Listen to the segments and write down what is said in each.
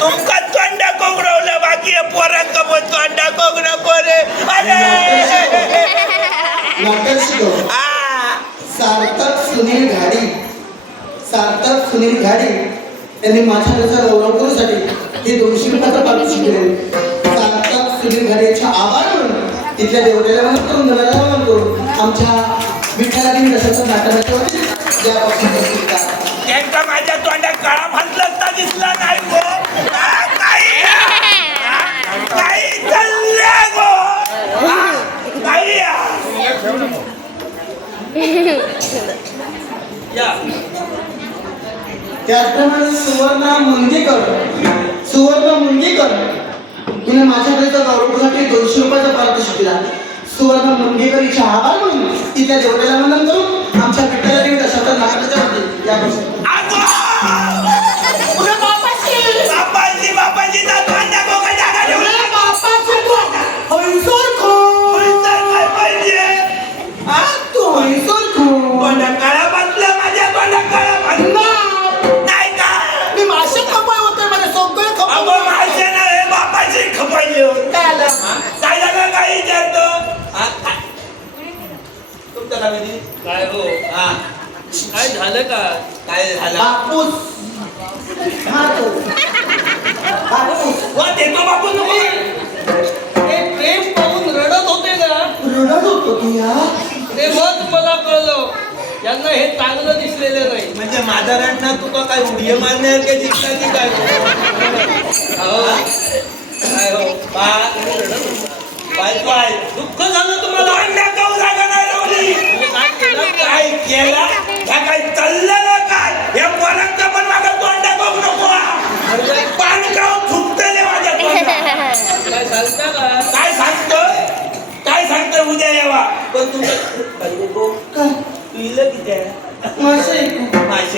तुमका तोंड कोगरवलं बाकी पोरांक पण तोंड कोगरा पोरे. अरे! नाटक शिकव आ, सार्थक सुनील घाडी. सार्थक सुनील घाडी. यांनी माझ्या घरचा गौरव करूसाठी हे दोनशे रुपयाचं पारितोषिक दिले सार्थक सुनील घाडी यांचे आभार म्हणून तिथल्या देवतेला म्हणतो नव्याला म्हणतो आमच्या विठ्ठलाने दशाचं नाटकाच्या वतीने यांचा माझ्या तोंडात काळा फासलता दिसला नाही गो. काही. काही गो. काही. त्याचप्रमाणे सुवर्णा मुंगीकर. सुवर्ण मुंगीकर. तिने माझ्या घरचा दोनशे रुपयाचा पारितोषिक दिला सुवर्ण मुंगीकर हिचे आभार म्हणून. तिथल्या देवतेला झालं का? काय झालं? बापूस. मारतो बापूस. वा देतो बापू नको. ते प्रेम पाहून रडत होते ना. रडत होतो की या. तेव्हाच मला कळलं. यांना हे चांगलं दिसलेलं नाही. म्हणजे माझ्या तुका काय उडी मारणार काय की काय?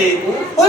मासे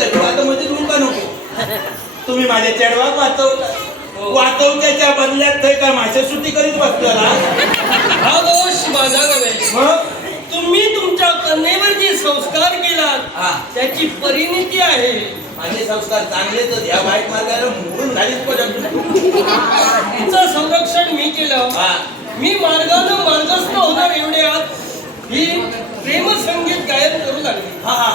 मी बोलतोय तू आता मध्ये रुका नको. तुम्ही माझ्या चेडवाक वाचवला वाचवण्याच्या बदल्यात ते काय माझ्या सुट्टी करीत बसलेला? हा दोष माझा नव्हे. मग? तुम्ही तुमच्या कन्येवर जे संस्कार केलात हा. त्याची परिणिती आहे. माझे संस्कार चांगले तर या वाईट मार्गाला मोडून घालीच पडत तिचं संरक्षण मी केलं. हा. मी मार्गानं मार्गस्थ होणार एवढ्यात ही प्रेमसंगीत गायन करू लागली. हा हा.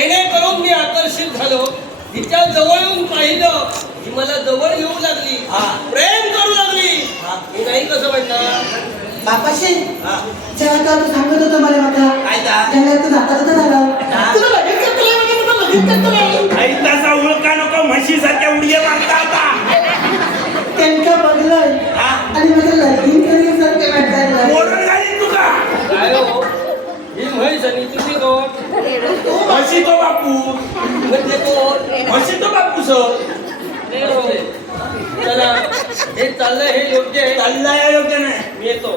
करून मी आकर्षित झालो. तिच्या जवळ येऊन पाहिलं ही मला जवळ येऊ लागली. हा. प्रेम करू लागली. हा. मी नाही कसं म्हणणार? बापाशी हा. जेव्हा का तू सांगत होता मला काय तू कसं झाला. तुला लगेच करतोय तुला लगेच करतोय. आई तसा उळका नको म्हशीसारख्या उडीये मारता आता. त्यांका बघलंय? आणि माझं लगीन करण्यासारखं वाटायला मोडून घालीन तुका काय हो? ही म्हैस आणि तुम्ही कोण म्हशी तो बापू. म्हणजे कोण म्हशी तो बापू सर. हो. चला. हे चाललंय हे योग्य आहे. चाललाय योग्य नाही. मी येतो.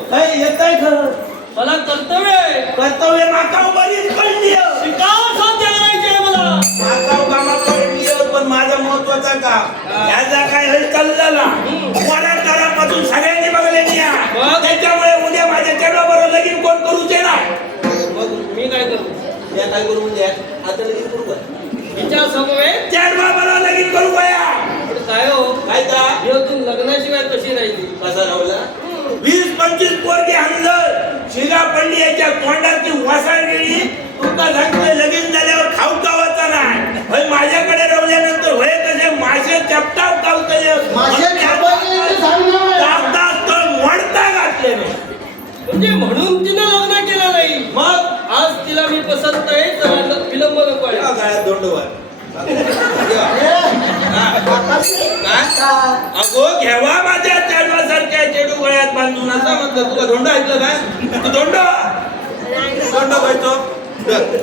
खरं. मला कर्तव्य आहे. कर्तव्य माकाव बरीच पडली. शिकाव साध्य करायचे आहे मला माकाव कामा पडली पण माझा महत्त्वाचा काम याचा काय हे चाललेला सगळ्यांनी बघले मी या. मग? त्याच्यामुळे उद्या माझ्या चेडवा बरोबर लगीन कोण करू दे ना मग मी काय करू? या काय करू द्या हो? लग्नाशिवाय कशी राहिली? याच्या तोंडाची वासाळ गेली. तुका सांगतोय झाल्यावर खाऊ गावाचा माझ्याकडे रावल्यानंतर होय तसे मासे चपटाव गावतले मासे घातले म्हणजे म्हणून दोंडवर अगो घेवा माझ्या चेडवासारख्या चेडू गळ्यात बांधून. असं म्हणतो तुला धोंड ऐकलं काय? तू धोंड? धोंड लग्न